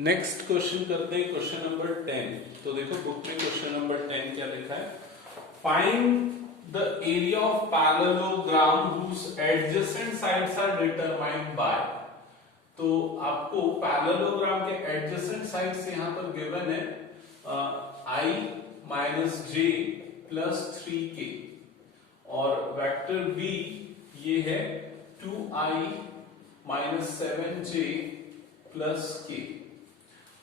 Next question करते हैं question number 10। तो देखो बुक में क्वेश्चन नंबर 10 क्या लिखा है, find the area of parallelogram whose adjacent sides are determined by। तो आपको पैरेललोग्राम के एडजेसेंट साइड्स यहां पर गिवन है i minus J plus 3k और वेक्टर v ये है 2i minus 7j plus k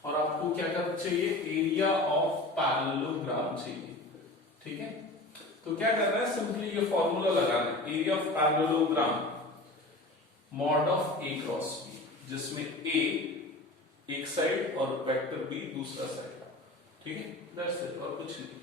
और आपको क्या करना चाहिए, एरिया ऑफ पैरेललोग्राम चाहिए। ठीक है, तो क्या करना है, सिंपली ये फॉर्मूला लगाना है, area of parallelogram mod of a cross b, जिसमें a एक साइड और वेक्टर b दूसरा साइड। ठीक है, दैट्स इट, और कुछ नहीं।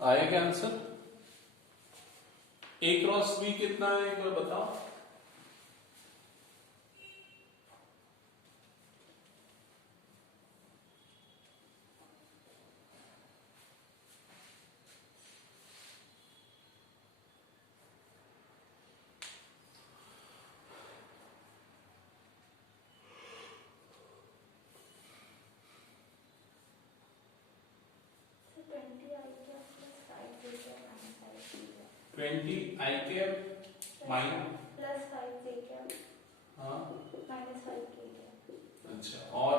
आया क्या आंसर? a क्रॉस b कितना है एक बार बताओ। Twenty I cap minus plus 5 J cap, हाँ माइनस 5 के कैप। अच्छा, और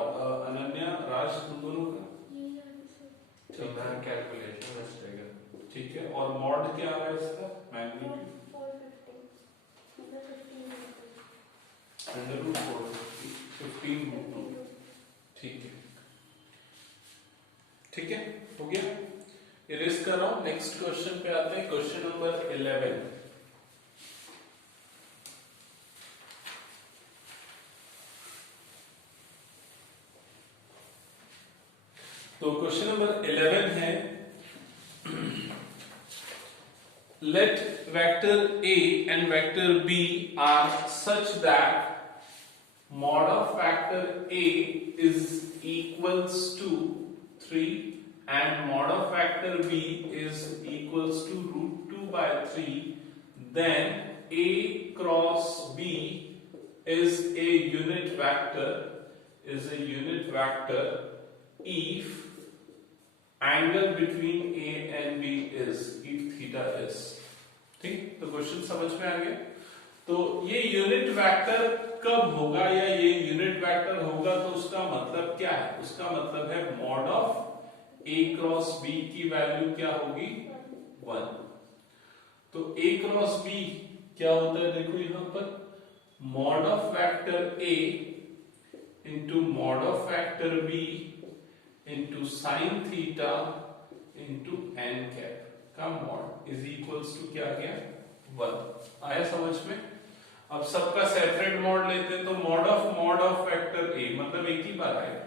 अनन्या राज तुम दोनों का तो मैं कैलकुलेशन में चलेगा। ठीक है, और मॉड क्या आ रहा है इसका, मैग्नीट्यूड 450 मतलब 15 अंडर रूट 15 ठीक है, ठीक है, हो गया, इरेज कर रहा हूं। नेक्स्ट क्वेश्चन पे आते हैं, क्वेश्चन नंबर 11। तो क्वेश्चन नंबर 11 है, let vector a and vector b are such that mod of factor a is equals to 3 and mod of factor b is equals to root 2 by 3, then a cross b is a unit vector if angle between a and b is if theta is। ठीक, तो question समझ में आ गया। तो ये unit vector कब होगा या ये यूनिट वेक्टर होगा तो उसका मतलब क्या है, उसका मतलब है mod of a cross b की वैल्यू क्या होगी, 1। तो a क्रॉस b क्या होता है, देखो यहां पर mod of vector a into mod of vector b into sine theta into n cap का मॉड इज इक्वल्स टू क्या गया, 1। आया समझ में? अब सबका सेपरेट मॉड लेते हैं, तो मॉड ऑफ वेक्टर a मतलब एक ही बार आएगा,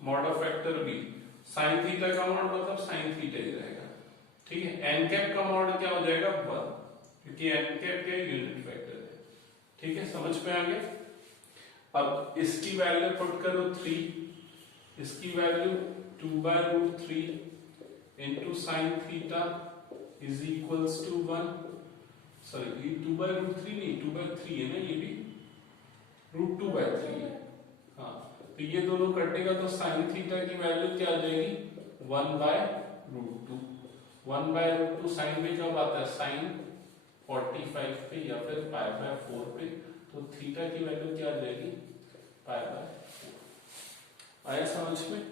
mod of vector b sine theta का मॉड मतलब साइन थीटा ही रहेगा। ठीक है, एन कैप का मॉड क्या हो जाएगा, 1, क्योंकि एन कैप क्या यूनिट वेक्टर है। ठीक है, समझ में आ गया। अब इसकी वैल्यू पुट करो 3, इसकी value 2/√3 into sin theta is equals to 1। Sorry ये 2/√3 नहीं, 2/3 है ना, ये भी √2/3 है। हाँ, तो ये दोनों कटेगा तो साइन थीटा की वैल्यू क्या आ जाएगी, 1/√2। 1/√2 साइन में कब आता है, साइन 45 पे या फिर π/4 पे, तो थीटा की वैल्यू क्या आ जाएगी, π/4। आया समझ में?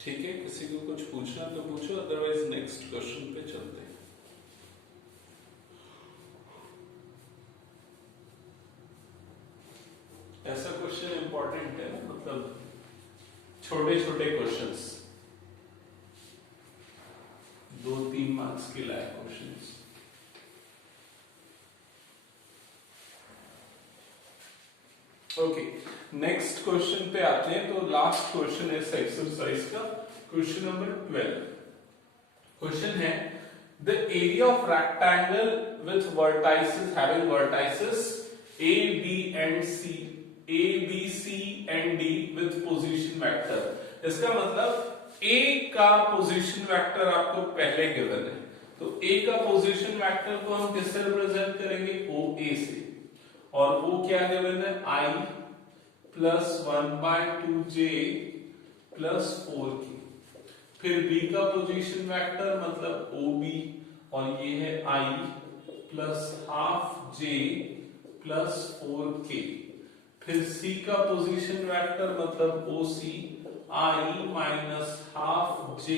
ठीक है, किसी को कुछ पूछना तो पूछो, अदरवाइज नेक्स्ट क्वेश्चन पे चलते हैं। ऐसा क्वेश्चन इंपॉर्टेंट है ना, मतलब छोटे छोटे क्वेश्चंस, 2-3 मार्क्स के लायक क्वेश्चंस। ओके, नेक्स्ट क्वेश्चन पे आते हैं। तो लास्ट क्वेश्चन है इस एक्सरसाइज का, क्वेश्चन नंबर 12। क्वेश्चन है the area of rectangle with vertices having vertices A, B and C, A, B, C and D with position vector। इसका मतलब A का पोजीशन वेक्टर आपको पहले गिवन है, तो A का पोजीशन वेक्टर को हम किससे रिप्रेजेंट करेंगे, OA से, और वो क्या गिवन है, I plus 1/2J plus 4K। फिर B का पोजीशन वेक्टर मतलब OB, और ये है I plus half J plus 4K। फिर C का पोजीशन वेक्टर मतलब OC, I minus half J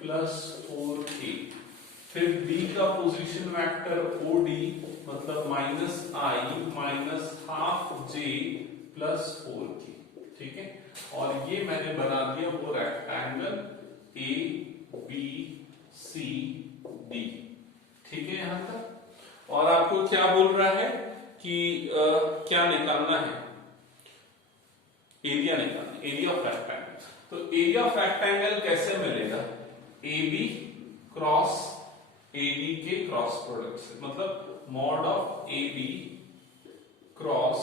plus 4K। फिर D का पोजीशन वेक्टर OD मतलब minus I minus half J plus 4K। ठीक है, और ये मैंने बना दिया वो rectangle A B C D। ठीक है यहां तक। और आपको क्या बोल रहा है कि क्या निकालना है, एरिया निकालना, एरिया ऑफ रेक्टेंगल। तो एरिया ऑफ रेक्टेंगल कैसे मिलेगा, AB क्रॉस AD के क्रॉस प्रोडक्ट से, मतलब mod of AB cross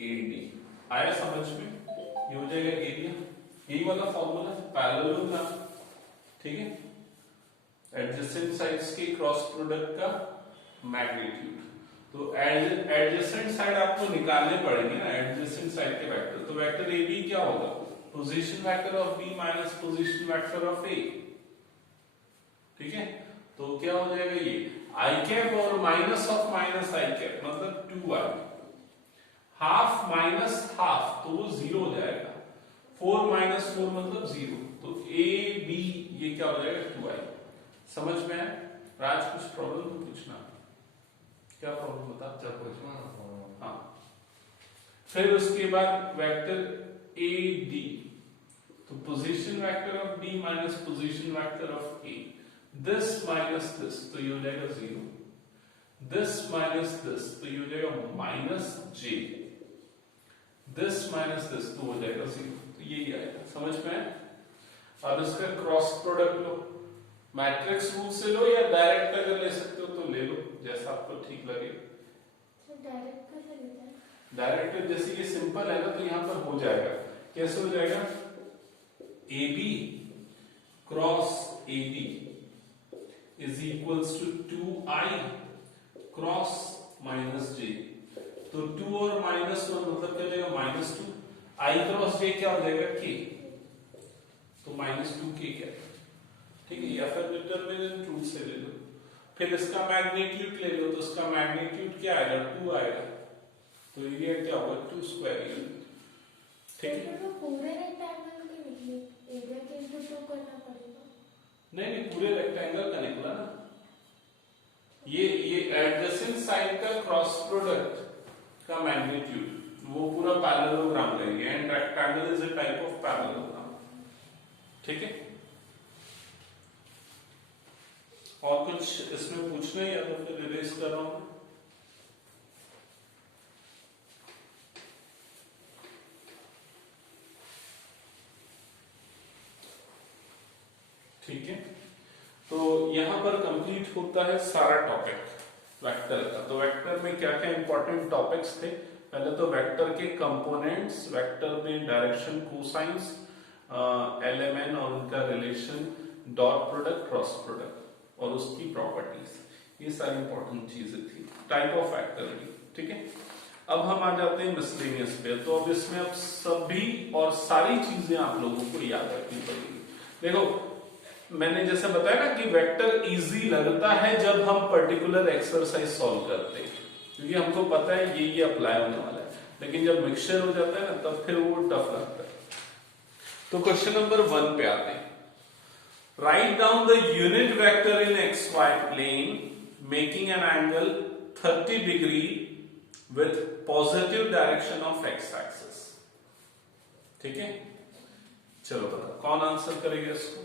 AD। आया समझ में? ये हो जाएगा एरिया, यही वाला फॉर्मूला पैरेललोग्राम। ठीक है, एडजेसेंट साइड्स के क्रॉस प्रोडक्ट का मैग्नीट्यूड। तो एडजेसेंट साइड आपको निकालने पड़ेंगे ना, एडजेसेंट साइड के वेक्टर। तो वेक्टर AB क्या होगा, position vector of B minus position vector of A। ठीक है, तो क्या हो जाएगा ये I कैप और minus of minus I cap मतलब 2I, हाफ माइनस हाफ तो वो 0 हो जाएगा, 4 माइनस 4 मतलब 0, तो AB ये क्या हो जाएगा 2I। समझ में आया? राज कुछ प्रॉब्लम तो पूछना, क्या प्रॉब्लम बता, जब पूछना। हाँ। फिर उसके बाद वेक्टर AD, तो position vector of D minus position vector of A, this minus this तो ये हो जाएगा 0, दिस माइनस दिस तो ये हो जाएगा minus J, this minus this तो हो जाएगा 0, तो ये आएगा। समझ में आया? अब इसका क्रॉस प्रोडक्ट लो, मैट्रिक्स रूल से लो या डायरेक्ट अगर ले सकते हो तो ले लो, जैसा आपको ठीक लगे। डायरेक्ट कैसे लेते हैं? डायरेक्ट जैसे ये सिंपल है ना, तो यहां पर हो जाएगा, कैसे हो जाएगा, AB cross AD is equals to 2I cross minus J। तो 2 और माइनस 1 मतलब क्या हो जाएगा, -2, I क्रॉस J क्या हो जाएगा, K, तो -2K क्या है। ठीक है, या फिर डिटरमिनेंट रूल से ले लो। फिर इसका मैग्नीट्यूड ले लो, तो इसका मैग्नीट्यूड क्या आएगा, 2 आएगा, तो एरिया क्या होगा, 2 स्क्वायर यूनिट। ठीक है, तो पूरे रेक्टेंगल के लिए एरिया के इनटू 2 करना पड़ेगा। नहीं पूरे रेक्टेंगल का निकला ना, ये एडजेसेंट साइड का क्रॉस प्रोडक्ट का मैग्नीट्यूड वो पूरा पैरेललोग्राम लेंगे, and rectangle is a type of parallelogram. ठीक है, और कुछ इसमें पूछना है या तो फिर रिलीज कर रहा हूं। ठीक है, तो यहां पर कंप्लीट होता है सारा टॉपिक वेक्टर का। तो वेक्टर में क्या क्या इंपॉर्टेंट टॉपिक्स थे, पहले तो वेक्टर के कंपोनेंट्स, वेक्टर में डायरेक्शन, कोसाइंस, LMN और उनका relation, dot product, cross product और उसकी प्रॉपर्टीज, ये सारी इंपॉर्टेंट चीजें थी। टाइप ऑफ फैक्टरिंग, ठीक है। अब हम आ जाते हैं मिसलेनियस पे। तो अब इसमें अब सभी और सारी चीजें आप लोगों को याद रखनी पड़ेगी। देखो मैंने जैसे बताया ना कि वेक्टर इजी लगता है जब हम पर्टिकुलर एक्सरसाइज सॉल्व करते हैं, क्योंकि हमको पता है ये अप्लाई होने वाला है, लेकिन जब मिक्सचर हो जाता है ना तब फिर वो टफ लगता है। तो क्वेश्चन नंबर 1 पे आते हैं। Write down the unit vector in XY plane making an angle 30 degree with positive direction of X axis. ठीक है, चलो बता कौन आंसर करेगा इसको।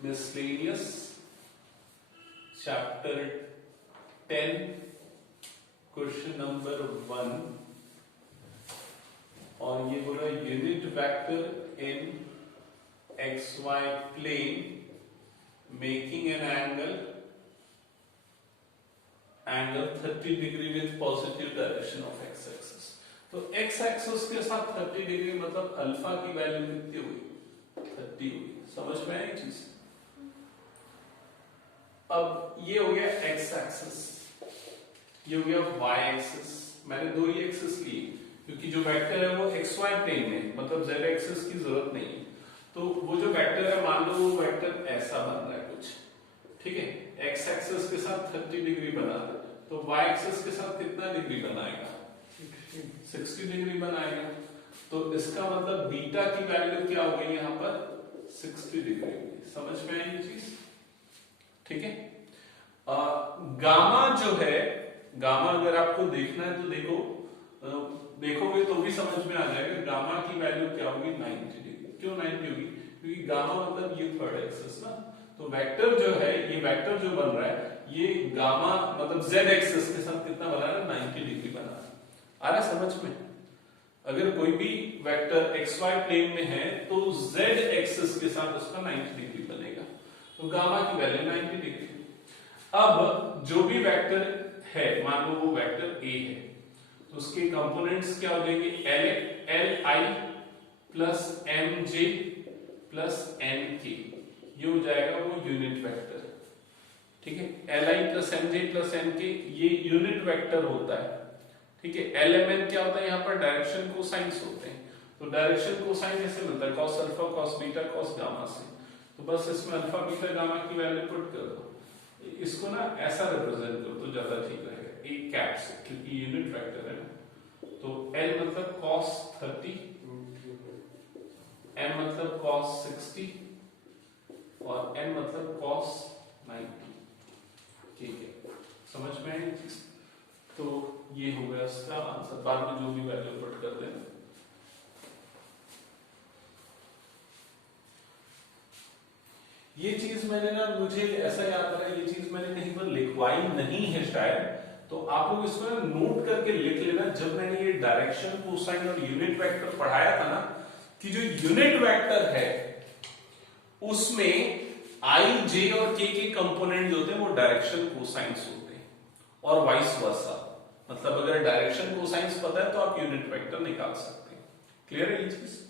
मिसलेनियस चैप्टर 10 क्वेश्चन नंबर 1 और ये बोला unit vector in XY plane making an angle 30 degree with positive direction of X axis। तो X axis के साथ 30 डिग्री मतलब अल्फा की वैल्यू कितनी हुई, 30 हुई। समझ में आई चीज। अब ये हो गया X एक्सिस, ये हो गया Y एक्सिस। मैंने दो ही एक्सिस लिए क्योंकि जो वेक्टर है वो XY प्लेन में, मतलब Z एक्सिस की जरूरत नहीं है। तो वो जो वेक्टर है मान लो वो वेक्टर ऐसा बन रहा है कुछ, ठीक है। X एक्सिस के साथ 30 डिग्री बना रहा है, तो Y एक्सिस के साथ कितना डिग्री बनाएगा, 60 डिग्री बनाएगा। तो इसका मतलब बीटा की वैल्यू क्या हो गई यहाँ पर, 60 डिग्री। समझ में आई ये चीज, ठीक है। गामा जो है, गामा अगर आपको देखना है तो देखोगे तो भी समझ में आ जाएगा। गामा की वैल्यू क्या होगी, 90 डिग्री। क्यों 90 होगी, क्योंकि गामा मतलब ये थर्ड एक्सिस ना। तो वेक्टर जो है, ये वेक्टर जो बन रहा है ये गामा मतलब z एक्सिस के साथ कितना बना रहा है, 90 डिग्री बना रहा है। आ रहा है समझ में। अगर कोई भी वेक्टर XY प्लेन में है तो z एक्सिस के साथ उसका 90 डिग्री बनेगा। तो गामा की वैल्यू 90 डिग्री। अब जो भी वेक्टर है, मान लो वो वेक्टर A है, तो उसके कंपोनेंट्स क्या हो जाएंगे, Li plus Mj plus Nk, ये हो जाएगा वो यूनिट वेक्टर, ठीक है। Li plus Mj plus Nk ये यूनिट वेक्टर होता है, ठीक है। Lmn क्या होता है, यहाँ पर डायरेक्शन कोसाइंस होते हैं। तो डायरेक्शन कोसाइन कैसे मिलता है, cos alpha cos beta cos gamma से। तो बस इसमें अल्फा बीटा गामा की वैल्यू पुट कर दो, इसको ना ऐसा रिप्रेजेंट करो तो ज्यादा ठीक रहेगा, एक कैप से, क्योंकि यूनिट वेक्टर है ना। तो L मतलब cos 30, M मतलब cos 60 और N मतलब cos 90, ठीक है। समझ में आई चीज। तो ये हो गया इसका आंसर, बाद में जो भी वैल्यू पुट कर देना। ये चीज मैंने ना, मुझे ऐसा याद आ रहा है ये चीज मैंने कहीं पर लिखवाई नहीं है शायद, तो आप लोग इसको नोट करके लिख लेना। जब मैंने ये डायरेक्शन कोसाइन और यूनिट वेक्टर पढ़ाया था ना, कि जो यूनिट वेक्टर है उसमें I, J और K के कंपोनेंट जो होते हैं वो डायरेक्शन कोसाइंस होते हैं और वाइस वर्सा। मतलब अगर डायरेक्शन कोसाइंस पता है तो आप यूनिट वेक्टर निकाल सकते हैं। क्लियर है ये चीज।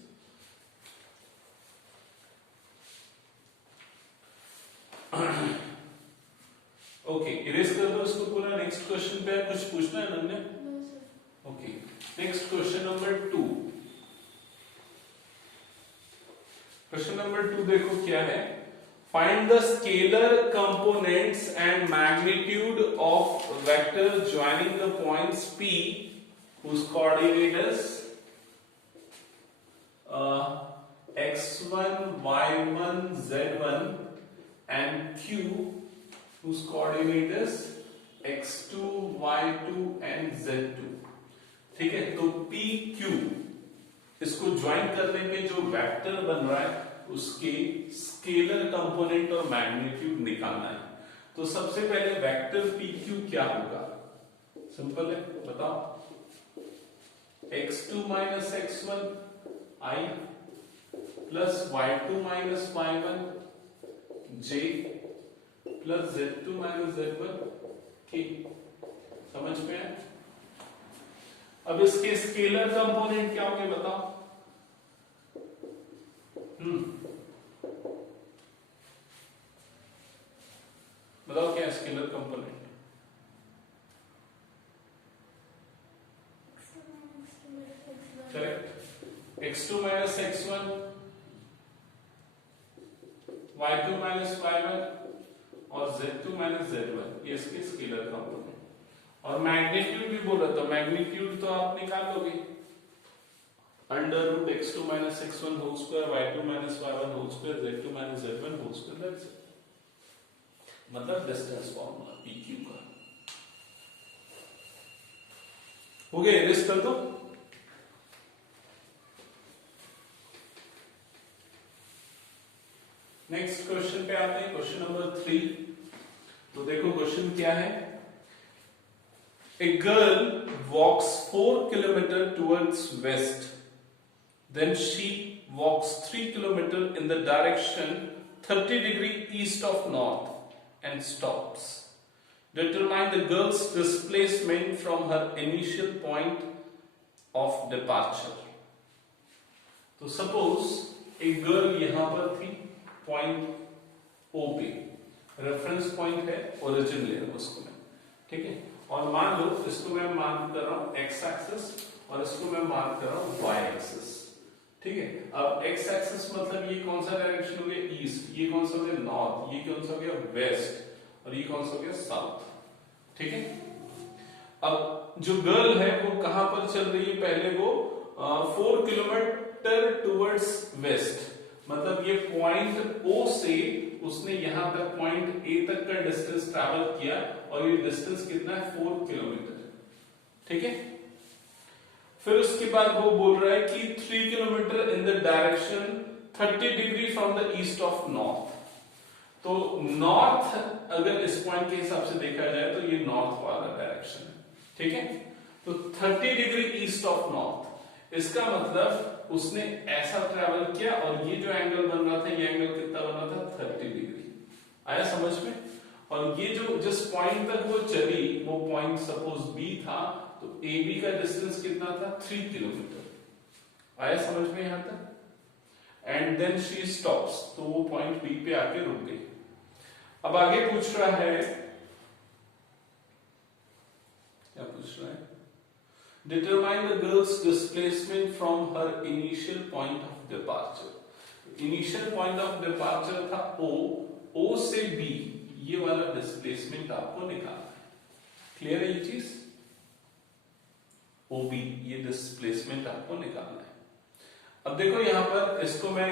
ओके, इरेज कर दो इसको पूरा। नेक्स्ट क्वेश्चन पे कुछ पूछना है Ananya? No sir. Okay, next question number 2। Question number 2 देखो क्या है। Find the scalar components and magnitude of vector joining the points P whose coordinate is x1 y1 z1 and Q whose coordinate is x2 y2 and z2, ठीक है। तो P Q इसको join करने पे जो वेक्टर बन रहा है उसके स्केलर कंपोनेंट और मैग्नीट्यूड निकालना है। तो सबसे पहले वेक्टर PQ क्या होगा, सिंपल है, बताओ। x2 minus x1 I plus y2 minus y1 J plus z2 minus z1 K, समझ में है? अब इसके स्केलर कंपोनेंट क्या होंगे बताओ? बताओ क्या scalar component? Correct, x2 minus x1, y2 minus y1 और z2 minus z1, ये इसके स्केलर कंपोनेंट। और मैग्नीट्यूड भी बोला था, मैग्नीट्यूड तो आप निकाल लोगे, under root x2 minus x1 whole square, y2 minus y1 whole square, z2 minus z1 whole square, that's it. मतलब डिस्टेंस फॉर्मूला pq का हो गया। इरेज कर दो। नेक्स्ट क्वेश्चन पे आते हैं, क्वेश्चन नंबर 3। तो देखो क्वेश्चन क्या है। A girl walks 4 kilometre towards west, then she walks 3 kilometre in the direction 30 degree east of north and stops. Determine the girl's displacement from her initial point of departure. तो suppose एक girl यहां पर थी, point ओ पे, reference point है, origin ले रहा हूं उसको मैं, ठीक है। और मान लो इसको मैं मार्क कर रहा हूं एक्स एक्सिस और इसको मैं मार्क कर रहा हूं वाई एक्सिस, ठीक है। अब एक्स एक्सिस मतलब ये कौन सा डायरेक्शन हो गया, ईस्ट, ये कौन सा हो गया नॉर्थ, ये कौन सा हो गया वेस्ट, और ये कौन सा हो गया साउथ, ठीक है। अब जो गर्ल है वो कहां पर चल रही है, पहले वो 4 किलोमीटर टुवर्ड्स वेस्ट, मतलब ये पॉइंट ओ से उसने यहां तक पॉइंट ए तक का डिस्टेंस ट्रैवल किया, और ये डिस्टेंस कितना है 4 किलोमीटर, ठीक है। फिर उसके बाद वो बोल रहा है कि 3 kilometre in the direction 30 degree from the east of north. तो नॉर्थ अगर इस पॉइंट के हिसाब से देखा जाए तो ये नॉर्थ वाला डायरेक्शन है, ठीक है। तो 30 डिग्री ईस्ट ऑफ नॉर्थ, इसका मतलब उसने ऐसा ट्रैवल किया, और ये जो एंगल बन रहा था, ये एंगल कितना बन रहा था 30 डिग्री। आया समझ में? और ये जो जिस पॉइंट तक वो चली, वो पॉइंट सपोज बी था, तो ए बी का डिस्टेंस कितना था 3 किलोमीटर। आया समझ में यहां तक? एंड देन शी स्टॉप्स, तो वो पॉइंट बी पे आके रुक गई। अब आगे पूछ रहा है, क्या पूछ रहा है, determine the girls displacement from her initial point of departure. Initial point of departure था ओ, ओ से बी, ये वाला डिस्प्लेसमेंट आपको निकालना है। क्लियर है ये चीज? ओ बी, ये डिस्प्लेसमेंट आपको निकालना है। अब देखो यहां पर इसको मैं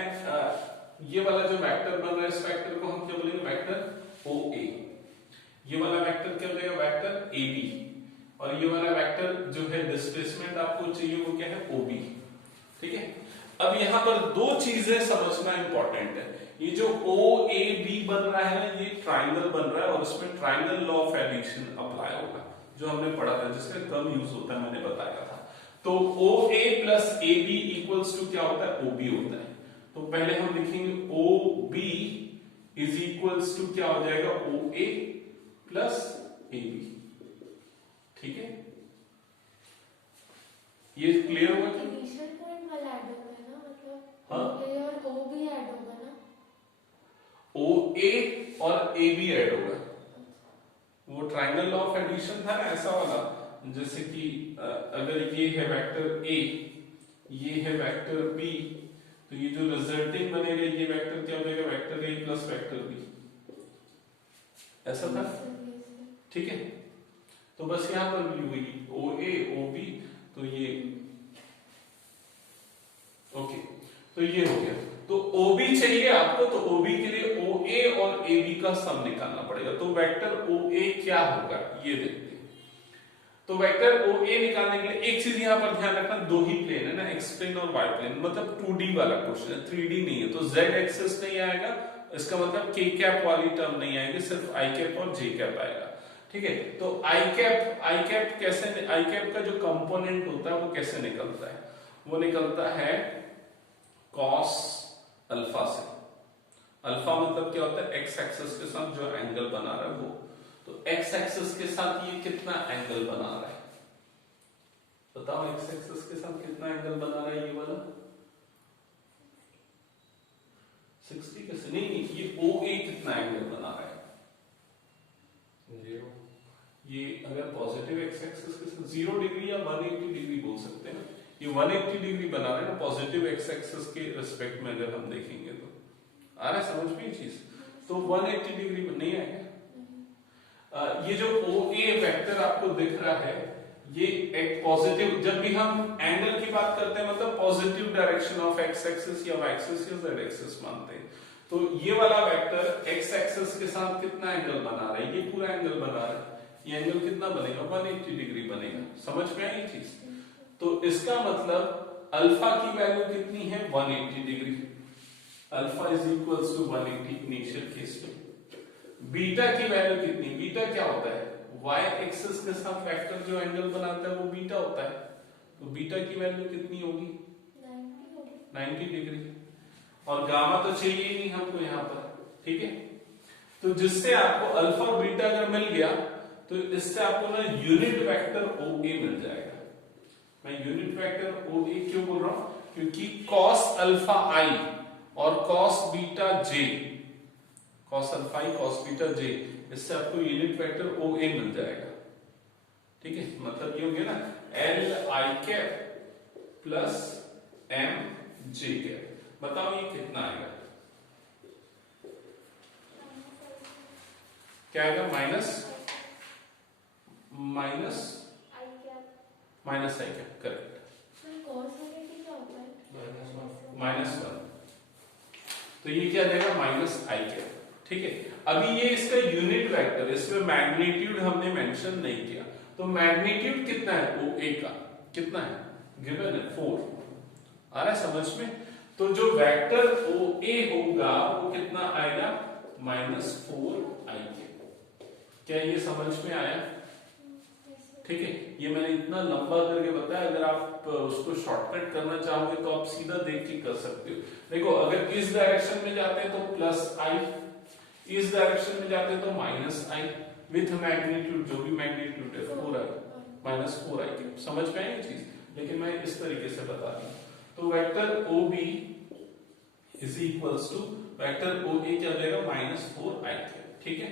ये वाला जो वेक्टर बन रहा है, इस वेक्टर को हम क्या बोलेंगे, वेक्टर ओ ए। ये वाला वेक्टर क्या हो जाएगा, वेक्टर ए बी। और ये वाला वेक्टर जो है डिस्प्लेसमेंट आपको चाहिए, वो क्या है ओ बी, ठीक है। अब यहां पर दो चीजें समझना इंपॉर्टेंट है। ये जो ओ ए बी बन रहा है ना, ये ट्राइंगल बन रहा है, और उसमें triangle law of addition apply होगा, जो हमने पढ़ा था, जिसका कम यूज होता है, मैंने बताया था। तो ओ A plus A B equals to क्या होता है, ओ बी होता है। तो पहले हम लिखेंगे O B is equals to क्या हो जाएगा, ओ ए प्लस ए बी, ठीक है। ये क्लियर हुआ कि इनिशियल पॉइंट वाला ऐड होगा ना, मतलब हाँ? ए और ओ भी ऐड होगा ना, ओ ए और ए बी ऐड होगा। वो ट्राइंगल लॉ ऑफ एडिशन था ना, ऐसा वाला, जैसे कि अगर ये है वेक्टर ए, ये है वेक्टर बी, तो ये जो रिजल्टिंग बनेगा, ये वेक्टर क्या हो जाएगा, vector a plus vector b, ऐसा था, ठीक है। तो बस यहां पर भी हुई ओ ए ओ बी, तो ये ओके, तो ये हो गया। तो ओ बी चाहिए आपको, तो ओ बी के लिए ओ ए और ए बी का सम निकालना पड़ेगा। तो वेक्टर ओ ए क्या होगा, ये देखते हैं। तो वेक्टर ओ ए निकालने के लिए एक चीज यहां पर ध्यान रखना, दो ही प्लेन है ना, एक्स प्लेन और वाई प्लेन, मतलब 2D वाला क्वेश्चन है, 3D नहीं है। तो z एक्सिस नहीं आएगा, इसका मतलब k कैप वाली टर्म नहीं आएगी, सिर्फ i कैप और j कैप आएगा, ठीक है। तो i कैप कैसे, i कैप का जो कंपोनेंट होता है वो कैसे निकलता है, वो निकलता है cos अल्फा से। अल्फा मतलब क्या होता है, x एक्सिस के साथ जो एंगल बना रहा है वो। तो एक्स एक्सिस के साथ ये कितना एंगल बना रहा है, बताओ एक्स एक्सिस के साथ कितना एंगल बना रहा है ये वाला? 60 कैसे? नहीं, ये OA कितना एंगल बना रहा है? 0। ये अगर पॉजिटिव एक्स एक्सिस के साथ 0 डिग्री या 180 डिग्री बोल सकते हैं, ये 180 डिग्री बना रहे हैं ना पॉजिटिव एक्स एक्सिस के रिस्पेक्ट में। अगर हम देखेंगे तो आ रहा है समझ में ये चीज? तो 180 डिग्री में नहीं आएगा। ये जो OA वेक्टर आपको दिख रहा है, ये एक पॉजिटिव, जब भी हम एंगल की बात करते हैं मतलब positive direction of x axis या वाई एक्सिस या जेड एक्सिस मानते हैं, तो ये वाला वेक्टर एक्स एक्सिस के साथ कितना एंगल बना रहा है? ये पूरा एंगल बना रहा है। ये एंगल कितना बनेगा? 180 डिग्री बनेगा। समझ में आई ये चीज? तो इसका मतलब अल्फा की वैल्यू कितनी है? 180 degree. Alpha is equals to 180 initial case में। बीटा की वैल्यू कितनी? बीटा क्या होता है? y एक्सिस के साथ वेक्टर जो एंगल बनाता है वो बीटा होता है। तो बीटा की वैल्यू कितनी होगी? 90 डिग्री। और गामा तो चाहिए ही नहीं हमको यहाँ पर, ठीक है? तो जिससे आपको अल्फा और बीटा अगर मिल गया तो इससे आपको ना यूनिट वेक्टर OA मिल जाएगा। मैं यूनिट वेक्टर OA क्यों बोल रहा हूं? क्योंकि cos अल्फा i और cos beta j, cos alpha i cos beta j, इससे आपको यूनिट वेक्टर OA मिल जाएगा। ठीक है, मतलब ये हो गया ना Li cap plus Mj cap. बताओ ये कितना आएगा? क्या आएगा? माइनस आई कैप, करेक्ट। -1, तो ये क्या देगा? माइनस आई कैप। ठीक है, अभी ये इसका यूनिट वेक्टर, इसमें मैग्नीट्यूड हमने मेंशन नहीं किया, तो मैग्नीट्यूड कितना है OA का? कितना है? गिवन है 4। आ रहा है समझ में? तो जो वेक्टर OA होगा वो कितना आएगा? -4 आई कैप। क्या ये समझ में आया? ठीक है, ये मैंने इतना लंबा करके बताया, अगर आप उसको शॉर्टकट करना चाहोगे तो आप सीधा देख के कर सकते हो। देखो, अगर इस डायरेक्शन में जाते हैं तो प्लस आई, इस डायरेक्शन में जाते हैं तो माइनस आई, विथ मैग्नीट्यूड जो भी मैग्नीट्यूड है 4i, -4i। समझ में आई ये चीज? लेकिन मैं इस तरीके से बता रहा हूं। तो vector OB is equals to vector OA क्या देगा? -4i। ठीक है,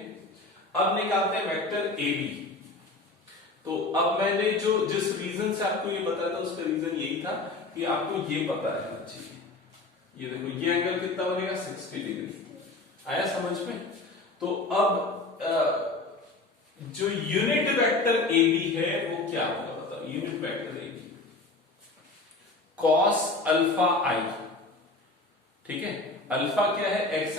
अब निकालते हैं वेक्टर AB। तो अब मैंने जो जिस रीजन से आपको ये बताया था उसका रीजन यही था कि आपको ये पता रहना चाहिए। ये देखो, ये एंगल कितना बनेगा? 60 डिग्री। आया समझ में? तो अब जो यूनिट वेक्टर AB है वो क्या होगा बताओ? Unit vector AB cos alpha i। ठीक है, अल्फा क्या है? एक्स